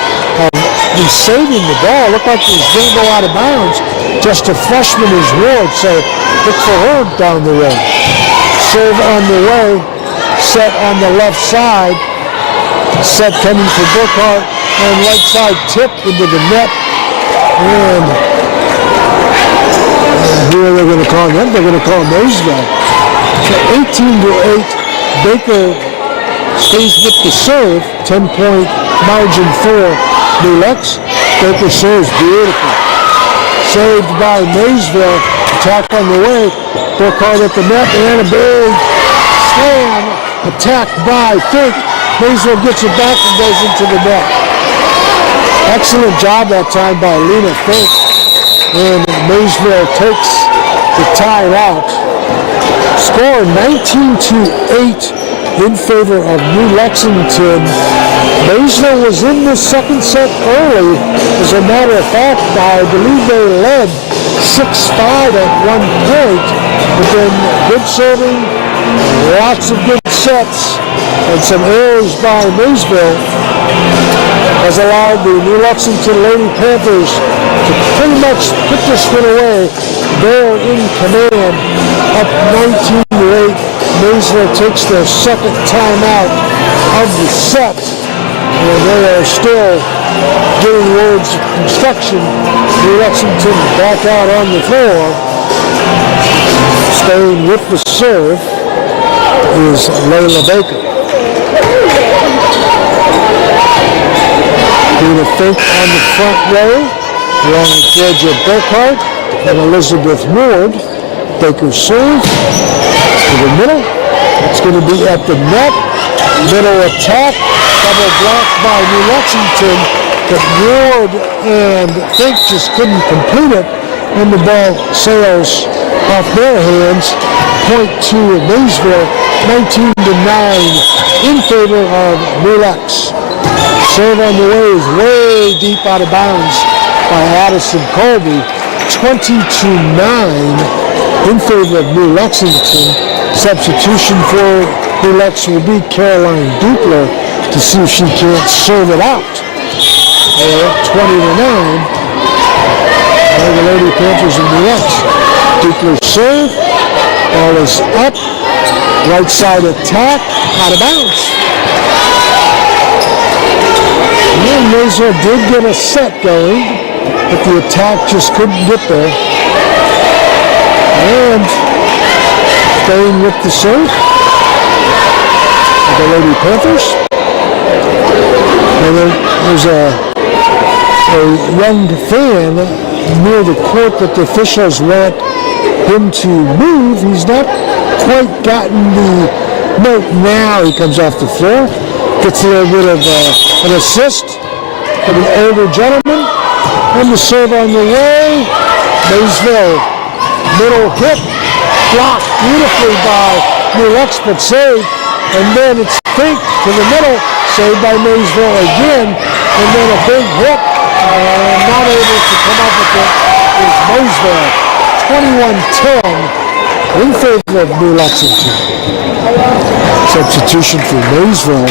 He's saving the ball. Looked like he was going to go out of bounds. Just a freshman is Ward, so look for her down the road. Serve on the way. Set on the left side. Set coming for Burkhart. And right side tip into the net. And who are they going to call them? They're going to call Maysville. So 18-8. Baker stays with the serve. 10-point margin for New Lex. Baker serves beautiful. Saved by Maysville. Attack on the way. Burkhart at the net and a big slam. Attack by Fink. Maysville gets it back and goes into the net. Excellent job that time by Lena Fink. And Maysville takes the tie out. Score 19-8 in favor of New Lexington. Maysville was in the second set early. As a matter of fact, I believe they led 6-5 at one point. But then good serving, lots of good sets, and some errors by Maysville has allowed the New Lexington Lady Panthers to pretty much put this one away. They're in command, up 19-8. Maysville takes their second timeout of the set. And they are still giving words of instruction. New Lexington back out on the floor. Staying with the serve is Layla Baker. Lena Fink on the front row, along with Georgia Burkhart and Elizabeth Ward. Baker's serve to the middle. It's going to be at the net. Middle attack. Double block by New Lexington, but Ward and Fink just couldn't complete it, and the ball sails off their hands. Point to Maysville, 19-9 in favor of New Lex. Serve on the way is way deep out of bounds by Addison Colby. 20-9 in favor of New Lexington. Substitution for New Lex will be Caroline Dupler, to see if she can't serve it out. 20-9. The Lady Panthers in the Lex. Dupler serve. Ball is up. Right side attack. Out of bounds. And Maysville did get a set going, but the attack just couldn't get there. And staying with the serve, the Lady Panthers. And there's a young fan near the court that the officials want him to move. He's not quite gotten the note. Now he comes off the floor, gets a little bit of an assist from an older gentleman, and the serve on the way. Maysville, middle hit, blocked beautifully by New Lex, but saved, and then it's Fink to the middle, saved by Maysville again, and then a big hit, and not able to come up with it is Maysville. 21-10 in favor of New Lexington. Substitution for Maysville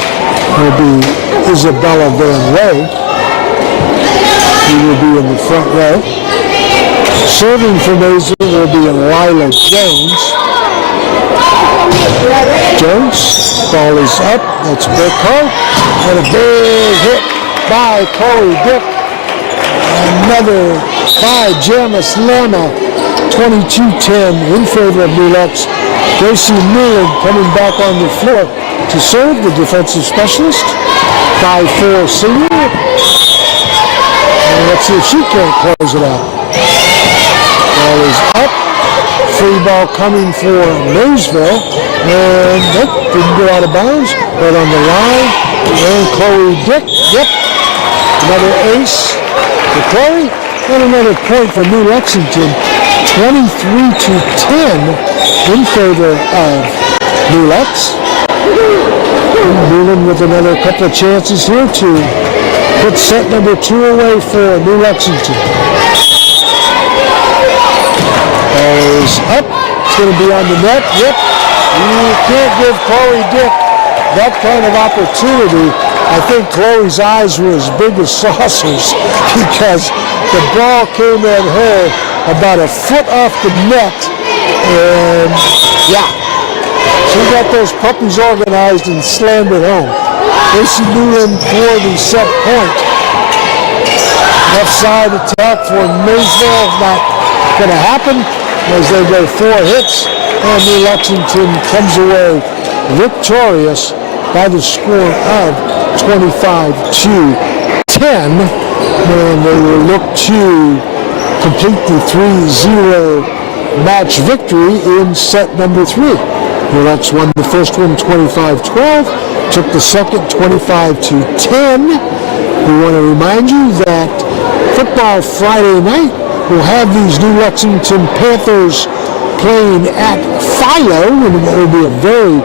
will be Isabella Van Way. He will be in the front row. Serving for Maysville will be Lila Jones. Jones, ball is up. That's Burkhardt. And a big hit by Corey Dick. Another by Janice Lama. 22-10 in favor of New Lex. Gracie Newland coming back on the floor to serve, the defensive specialist. 5'4" senior. And let's see if she can't close it out. Ball is up. Free ball coming for Maysville. And that didn't go out of bounds. Right on the line. And Chloe Dick. Yep. Another ace for Chloe. And another point for New Lexington. 23-10 in favor of New Lex. Newland with another couple of chances here to put set number 2 away for New Lexington. Ball is up. It's going to be on the net. Yep. You can't give Chloe Dick that kind of opportunity. I think Chloe's eyes were as big as saucers because the ball came at her about a foot off the net, and yeah, she got those puppies organized and slammed it home. Gracie Newland for the set point. Left side attack for Maysville, not going to happen as they go 4 hits, and New Lexington comes away victorious by the score of 25-10, and they will look to complete the 3-0 match victory in set number 3. New Lex won the first one 25-12, took the second 25-10. We want to remind you that football Friday night will have these New Lexington Panthers playing at Philo, and it will be a very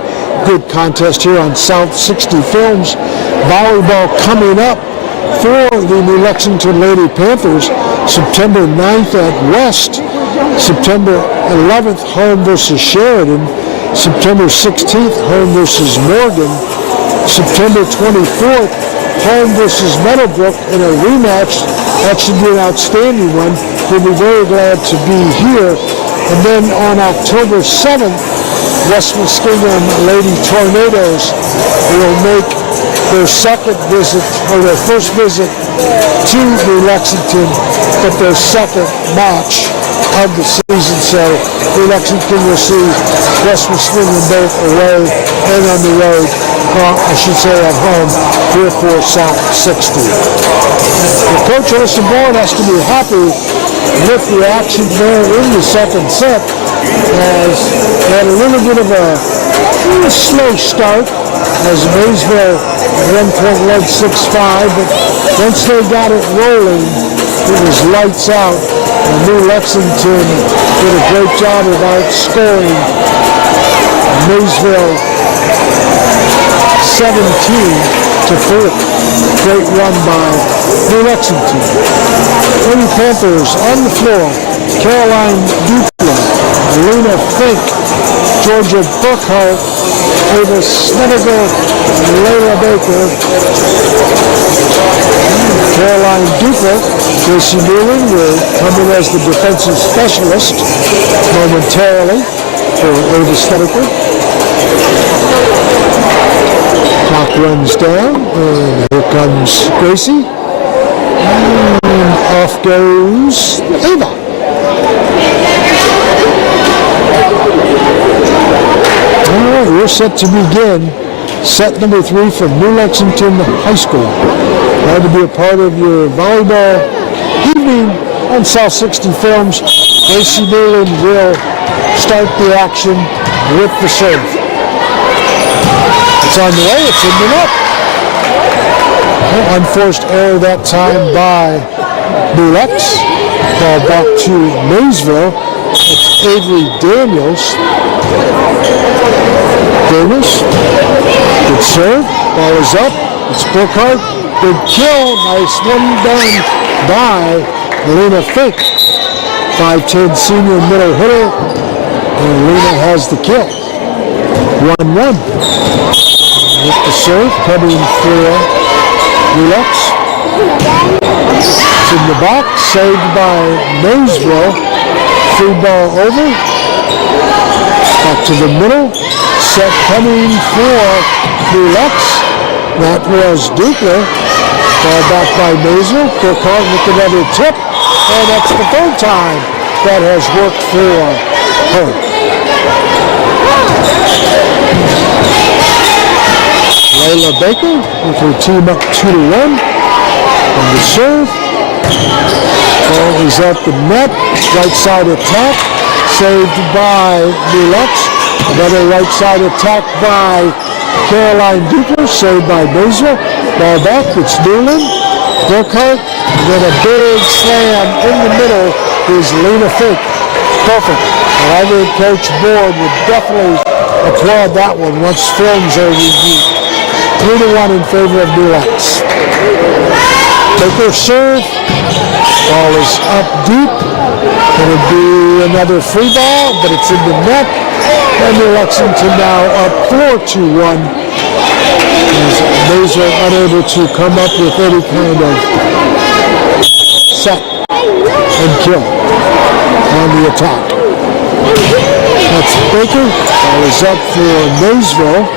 good contest here on South 60 Films. Volleyball coming up for the New Lexington Lady Panthers, September 9th at West, September 11th home versus Sheridan, September 16th home versus Morgan, September 24th home versus Meadowbrook in a rematch. That should be an outstanding one. We'll be very glad to be here. And then on October 7th, West Muskingum Lady Tornadoes will make their second visit, or their first visit to New Lexington, but their second match of the season. So New Lexington will see West Muskingum both away and on the road, I should say at home, here for South 60. The coach Orson Bourne has to be happy with the action there in the second set, as they had a little bit of a slow start as Maysville at one point led 6-5, but once they got it rolling, it was lights out, and New Lexington did a great job of outscoring Maysville 17-4. Great run by New Lexington. Lady Panthers on the floor. Caroline Dupla, Alina Fink, Georgia Burkhardt, Ava Snedeker, Layla Baker. Caroline Dupla, Gracie Newland will come in as the defensive specialist momentarily. for Avis Baker. Clock runs down, and here comes Gracie. And off goes Ava. All right, we're set to begin set number 3 from New Lexington High School. Glad to be a part of your volleyball evening on South 60 Films. Gracie Newland will start the action with the serve. It's on the way, it's in the net. Unforced error that time by Lex. Ball back to Maysville. It's Avery Daniels. Good serve. Ball is up. It's Burkhart. Good kill. Nice one done by Lena Fink. 5'10" senior middle hitter. And Lena has the kill. 1-1. With the serve coming for Lex. It's in the back. Saved by Maysville. Free ball over. Back to the middle. Set coming for Lex. That was Dukler. Ball back by Maysville. Burkhart with another tip. And that's the third time that has worked for her. Layla Baker with her team up 2-1. On the serve. Ball is at the net. Right side attack. Saved by Lex. Another right side attack by Caroline Dupler. Saved by Maysville. Ball back. It's Newland. Burkhart. And then a big slam in the middle is Lena Fink. Perfect. And I think Coach Board would definitely applaud that one once films are reviewed. 3-1 in favor of Lex. Baker serve. Ball is up deep. It'll be another free ball, but it's in the net. And New Lexington now up 4-1. As Maysville unable to come up with any kind of set and kill on the attack. That's Baker. Ball is up for Maysville.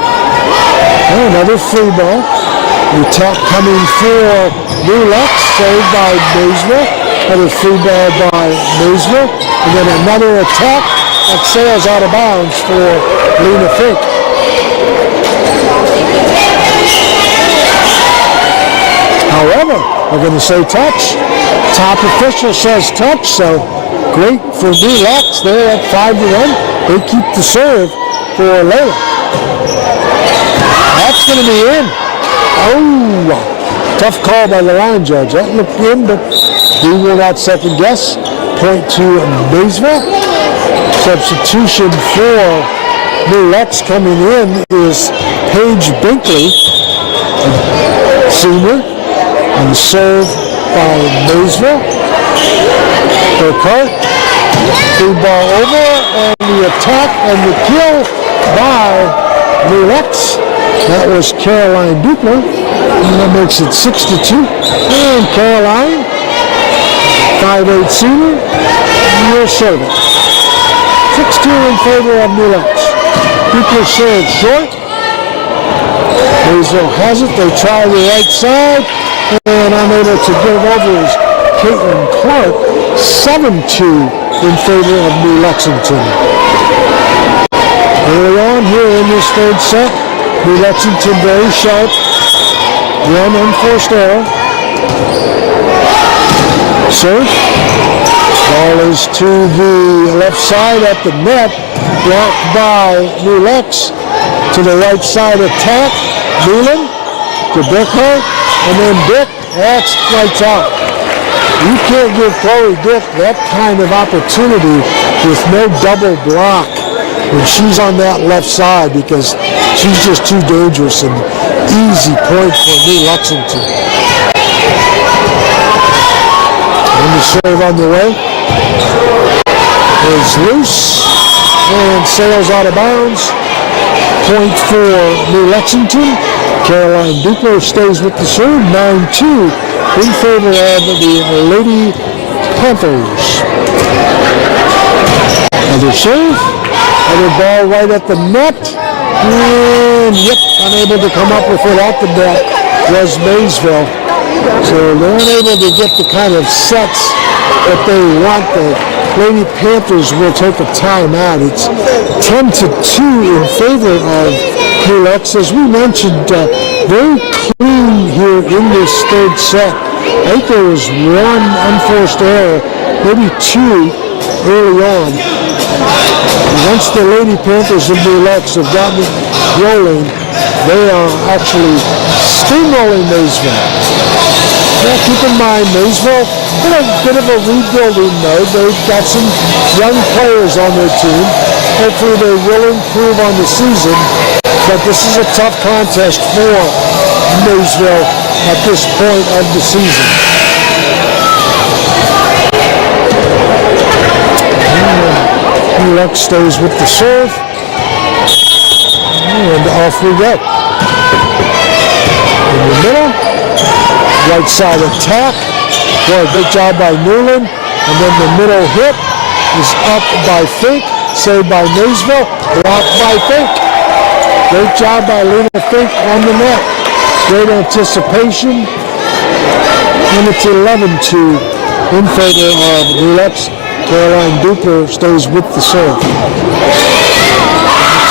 And another free ball. The attack coming for Lex, saved by Maysville. Another free ball by Maysville. And then another attack that sails out of bounds for Lena Fink. However, we're going to say touch. Top official says touch, so great for Lex. They're at 5-1. They keep the serve for Layla. That's going to be in. Oh, tough call by the line judge. That looked in, but we will not second guess. Point to Maysville. Substitution for Lex coming in is Paige Binkley, senior, and serve by Maysville. Burkhart, free ball over, and the attack and the kill by Lex. That was Caroline Dupler, and that makes it 6-2. And Caroline, 5'8" senior, will serve it. 6-2 in favor of Lex. Dupler serves short. Maysville has it. They try the right side, and unable to give over is Caitlin Clark. 7-2 in favor of New Lexington. Early on here in this third set, New Lexington very sharp. One unforced error. Serve. Ball is to the left side at the net. Blocked by New Lex. To the right side attack. Newland to Burkhart. And then Dick. That's lights out. You can't give Chloe Dick that kind of opportunity with no double block when she's on that left side, because she's just too dangerous and easy point for New Lexington. And the serve on the way is loose and sails out of bounds. Point for New Lexington. Caroline Dupler stays with the serve. 9-2 in favor of the Lady Panthers. Another serve. Other ball right at the net. And yep, unable to come up with it at the net was Maysville. So they're unable to get the kind of sets that they want. The Lady Panthers will take a timeout. It's 10-2 in favor of New Lex. As we mentioned, very clean here in this third set. I think there was one unforced error, maybe two early on. Once the Lady Panthers and New Lex have gotten it rolling, they are actually steamrolling Maysville. Now keep in mind, Maysville in a bit of a rebuilding mode. They've got some young players on their team. Hopefully they will improve on the season, but this is a tough contest for Maysville at this point of the season. And Lex stays with the serve, and off we go. In the middle, right side attack. Boy, good job by Newland. And then the middle hit is up by Fink, saved by Maysville, blocked by Fink. Great job by Lena Fink on the net. Great anticipation. And it's 11-2 in favor of New Lex. Caroline Dupler stays with the serve. It's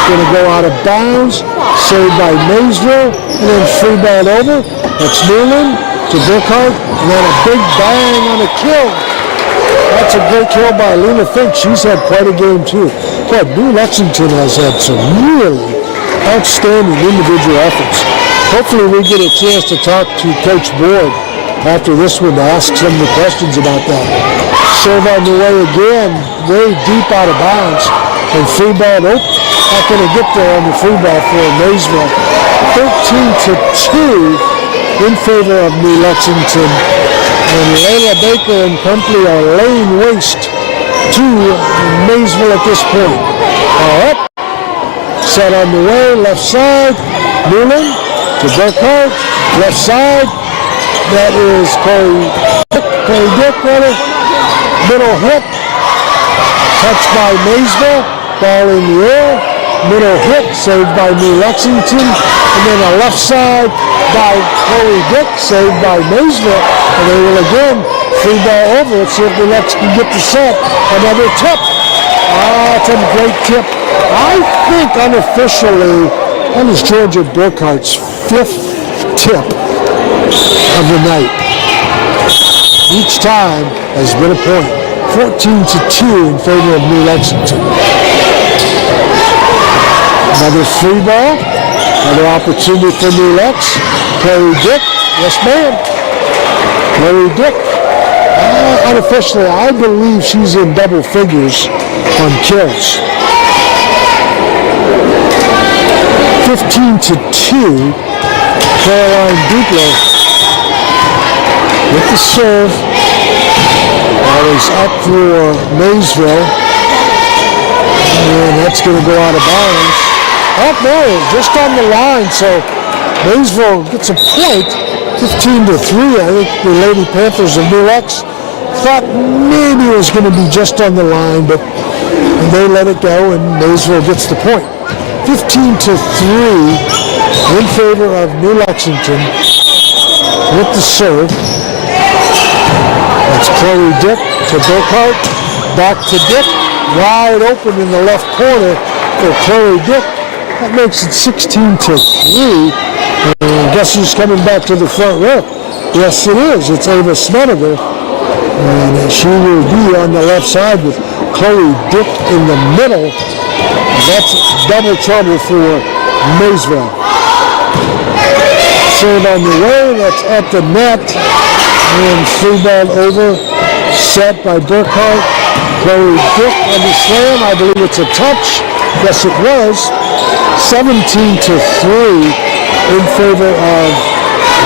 going to go out of bounds. Saved by Maysville. And then free ball over. That's Newland to Burkhardt. And then a big bang on a kill. That's a great kill by Lena Fink. She's had quite a game too. But New Lexington has had some really outstanding individual efforts. Hopefully we get a chance to talk to Coach Boyd after this one to ask some of the questions about that. Serve on the way again, way deep out of bounds. And free ball, nope, not going to get there on the free ball for Maysville. 13-2 in favor of New Lexington. And Layla Baker and company are laying waste to Maysville at this point. All up, set on the way, left side, Newland to Burkhardt, left side. That is Corey Dick, middle hit, touched by Maysville, ball in the air, middle hit, saved by New Lexington, and then a left side by Corey Dick, saved by Maysville, and they will again free ball over. Let's see if the Lex can get the set. Another tip. That's a great tip. I think unofficially that is Georgia Burkhardt's 5th tip of the night. Each time has been a point. 14-2 in favor of New Lexington. Another free ball. Another opportunity for New Lex. Chloe Dick. Yes, ma'am. Chloe Dick. Unofficially, I believe she's in double figures on kills. 15-2. Caroline Dupler with the serve. Always up for Maysville. And that's going to go out of bounds. Oh, no, just on the line. So Maysville gets a point. 15-3. I think the Lady Panthers of New Lex thought maybe it was going to be just on the line, but they let it go, and Maysville gets the point. 15-3 in favor of New Lexington with the serve. That's Chloe Dick to Burkhardt, back to Dick, wide open in the left corner for Chloe Dick. That makes it 16-3. And guess who's coming back to the front row? Yes, it is. It's Ava Smediger. And she will be on the left side with Chloe Dick in the middle. That's double trouble for Maysville. Serve on the way. That's at the net. And free ball over. Set by Burkhardt. Chloe Dick on the slam. I believe it's a touch. Yes, it was. 17-3 in favor of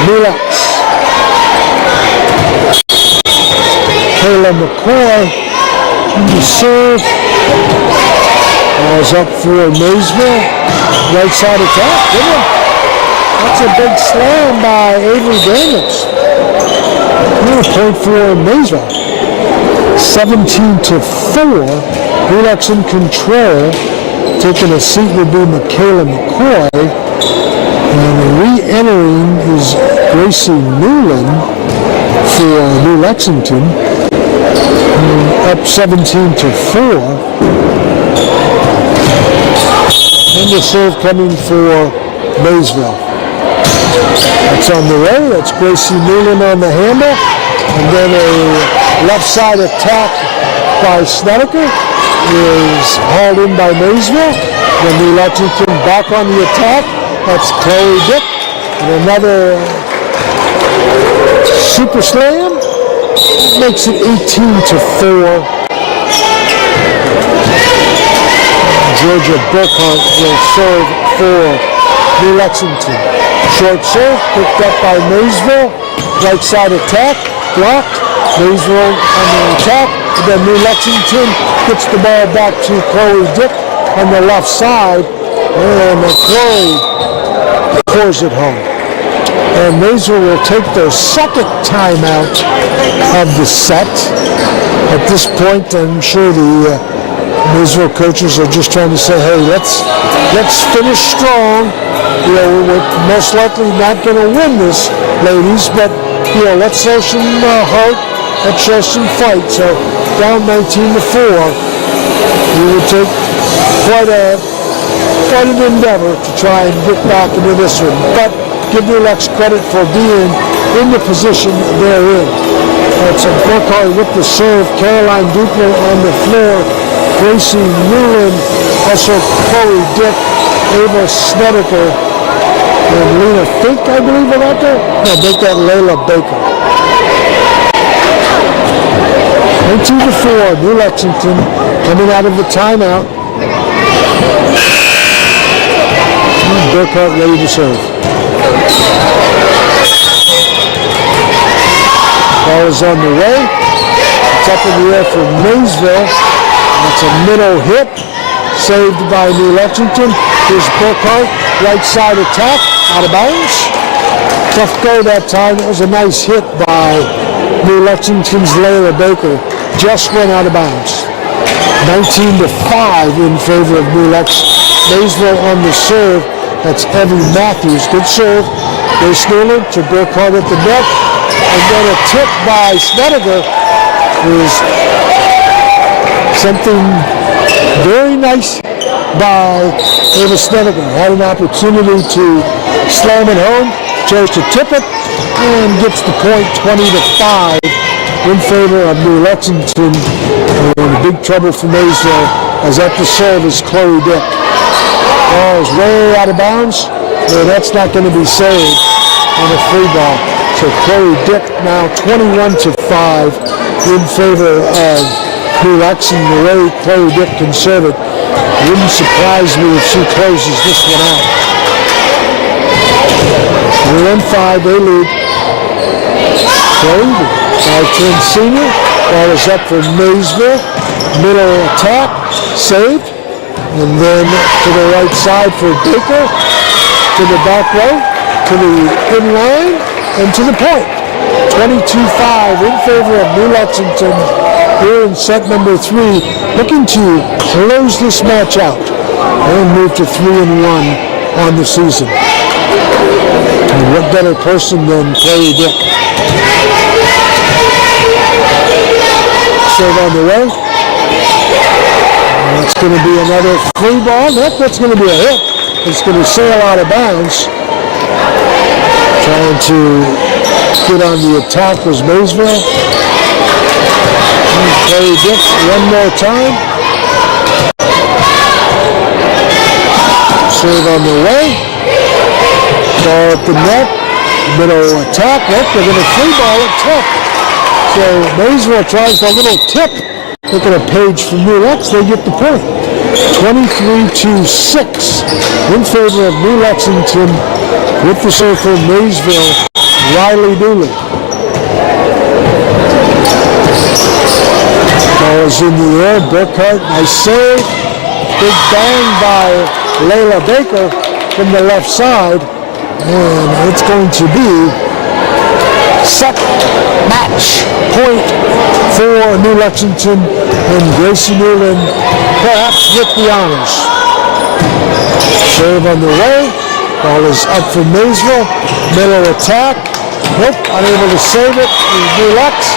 New Lex. Kayla McCoy in the serve. Ball's up for Maysville. Right side attack. Good one. That's a big slam by Avery Daniels. Another point for Maysville. 17-4. New Lex in control Taking a seat will be Michaela McCoy. And re-entering is Gracie Newland for New Lexington. Up 17-4. And the serve coming for Maysville. That's on the way. That's Gracie Newland on the handle. And then a left side attack by Snedeker is hauled in by Maysville. Then New Lexington back on the attack. That's Chloe Dick. And another super slam. Makes it 18-4. Georgia Burkhart will serve for New Lexington. Short serve picked up by Maysville. Right side attack, blocked. Maysville on the attack. And then New Lexington gets the ball back to Chloe Dick on the left side. And Chloe pours it home. And Maysville will take their second timeout of the set. At this point, I'm sure the Maysville coaches are just trying to say, hey, let's finish strong. You know, we're most likely not going to win this, ladies, but you know, let's show some heart, let's show some fight. So down 19-4, we would take quite an endeavor to try and get back into this one. But give New Lex credit for being in the position they're in. It's a Burkhart with the serve, Caroline Duper on the floor, Gracie Newland, also Chloe Dick, Ava Snedeker, and Lena Fink, I believe, are out there. No, make that Layla Baker. 19-4, New Lexington coming out of the timeout. And Burkhart ready to serve. Ball is on the way. It's up in the air for Maysville. That's a middle hit, saved by New Lexington. Here's Burkhart, right side attack, out of bounds. Tough go that time. It was a nice hit by New Lexington's Layla Baker. Just went out of bounds. 19-5 in favor of New Lex. Maysville on the serve. That's Evie Matthews. Good serve. Grace Newland to Burkhart at the net. And then a tip by Snedeker is something very nice by Ava Snedeker. Had an opportunity to slam it home, chose to tip it, and gets the point 20-5 in favor of New Lexington. In big trouble for Maysville, as at the serve is Chloe Dick. Ball is way out of bounds. That's not going to be saved on a free ball. So Chloe Dick now 21-5 in favor of New Lex, and the way Chloe Dick can serve it. Wouldn't surprise me if she closes this one out. 3-5, they lead. Chloe, the 5'10" senior. Ball is up for Maysville. Middle attack, saved. And then to the right side for Baker. To the back row, to the in-line, and to the point. 22-5 in favor of New Lexington here in set number 3, looking to close this match out and move to 3-1 on the season. And what better person than Chloe Dick? Serve on the way. And that's going to be another free ball. Nope, that's going to be a hit. It's going to sail out of bounds. Trying to get on the attack was Maysville. Chloe Dick one more time. Serve on the way. Ball at the net. Middle attack. Look, they're going to free ball it tough. So Maysville tries a little tip. Look at a page from New Lex. They get the point. 23-6 in favor of New Lexington with the serve for Maysville, Riley Dooley. Ball is in the air. Burkhart, nice save. Big bang by Layla Baker from the left side. And it's going to be set match point for New Lexington, and Gracie Newland perhaps with the honors. Serve on the way. Ball is up for Maysville. Middle attack. Nope, unable to save it. New Lex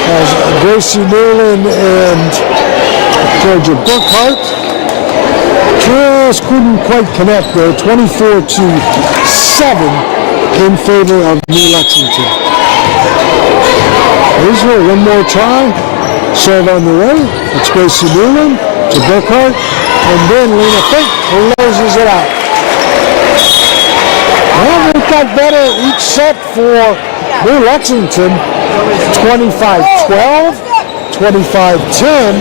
as Gracie Newland and Georgia Burkhart just couldn't quite connect there. 24-7 in favor of New Lexington. Maysville, one more try. Serve on the way. It's Gracie Newland to Burkhart. And then Lena Fink closes it out. Well, they've got better each set for New Lexington. 25-12, 25-10,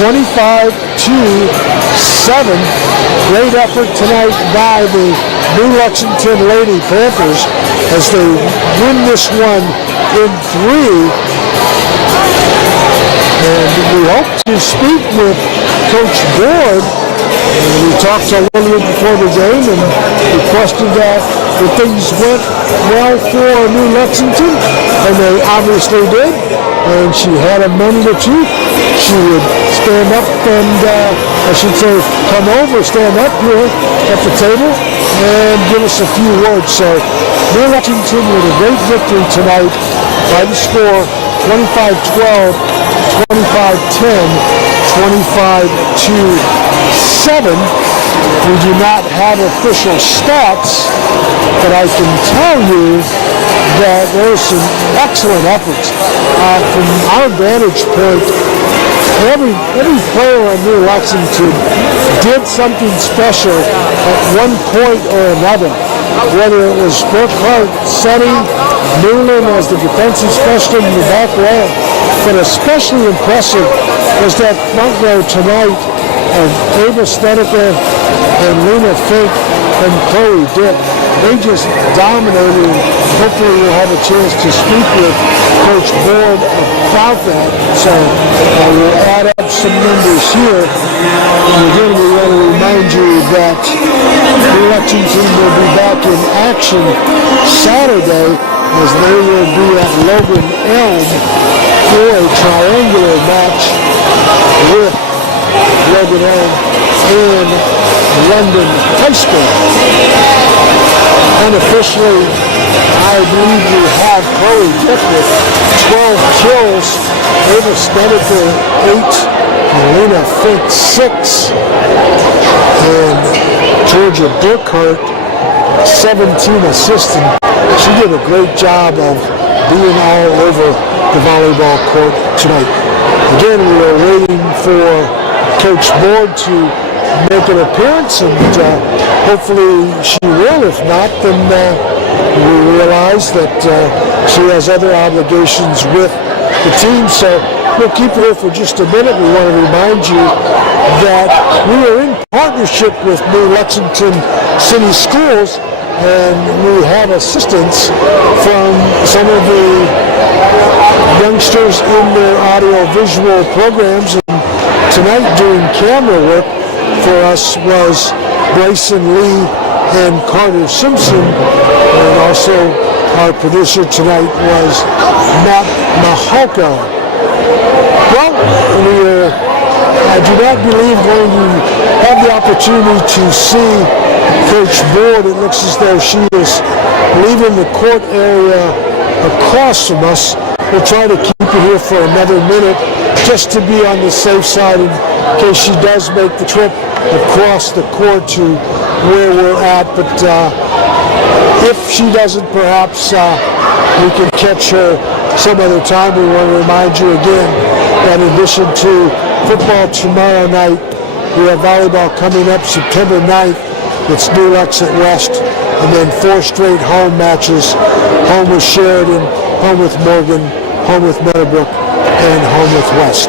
25-7. Great effort tonight by the New Lexington Lady Panthers as they win this one in 3. And we hope to speak with Coach Board. We talked a little bit before the game and requested that the things went well for New Lexington, and they obviously did. And she had a minute or two. She would stand up and, I should say, come over, stand up here at the table and give us a few words. So New Lexington with a great victory tonight by the score 25-12, 25-10, 25-7. We do not have official stats, but I can tell you that there's some excellent efforts. From our vantage point, every player on New Lexington did something special at one point or another. Whether it was Burkhart setting, Newland as the defensive specialist in the back row, but especially impressive was that front row tonight of Ava Snedeker and Lena Fink and Chloe Dick. They just dominated. Hopefully we'll have a chance to speak with Coach Board about that. So we'll add up some numbers here. And again, we want to remind you that New Lexington will be back in action Saturday as they will be at Logan Elm for a triangular match with Logan Elm and London High School. Unofficially, I believe we have Chloe Dick with 12 kills, Ava Snedeker 8, and Lena Fink 6, and Georgia Burkhart 17 assists. She did a great job of being all over the volleyball court tonight. Again, we are waiting for Coach Board to make an appearance, and hopefully she will. If not, then we realize that she has other obligations with the team. So we'll keep her for just a minute. We want to remind you that we are in partnership with New Lexington City Schools, and we have assistance from some of the youngsters in their audio-visual programs. And tonight, doing camera work for us was Bryson Lee and Carter Simpson, and also our producer tonight was Matt Mahalka. Well, I do not believe going to have the opportunity to see Coach Board. It looks as though she is leaving the court area across from us. We'll try to keep it here for another minute just to be on the safe side in case she does make the trip across the court to where we're at. But if she doesn't, perhaps we can catch her some other time. We want to remind you again that in addition to football tomorrow night, we have volleyball coming up September 9th. It's New Lex at West, and then 4 straight home matches. Home with Sheridan, home with Morgan, home with Meadowbrook, and home with West.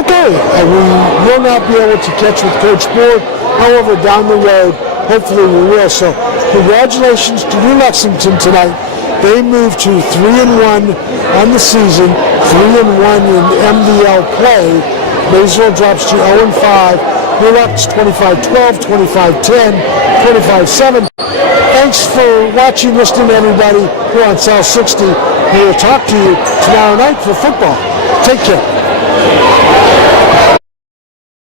Okay, and we will not be able to catch with Coach Board. However, down the road, hopefully we will. So congratulations to New Lexington tonight. They moved to 3-1 on the season, 3-1 in MDL play. Maysville drops to 0-5. New Lex 25-12, 25-10, 25-7. Thanks for watching, listening to everybody here on South 60. We will talk to you tomorrow night for football. Take care.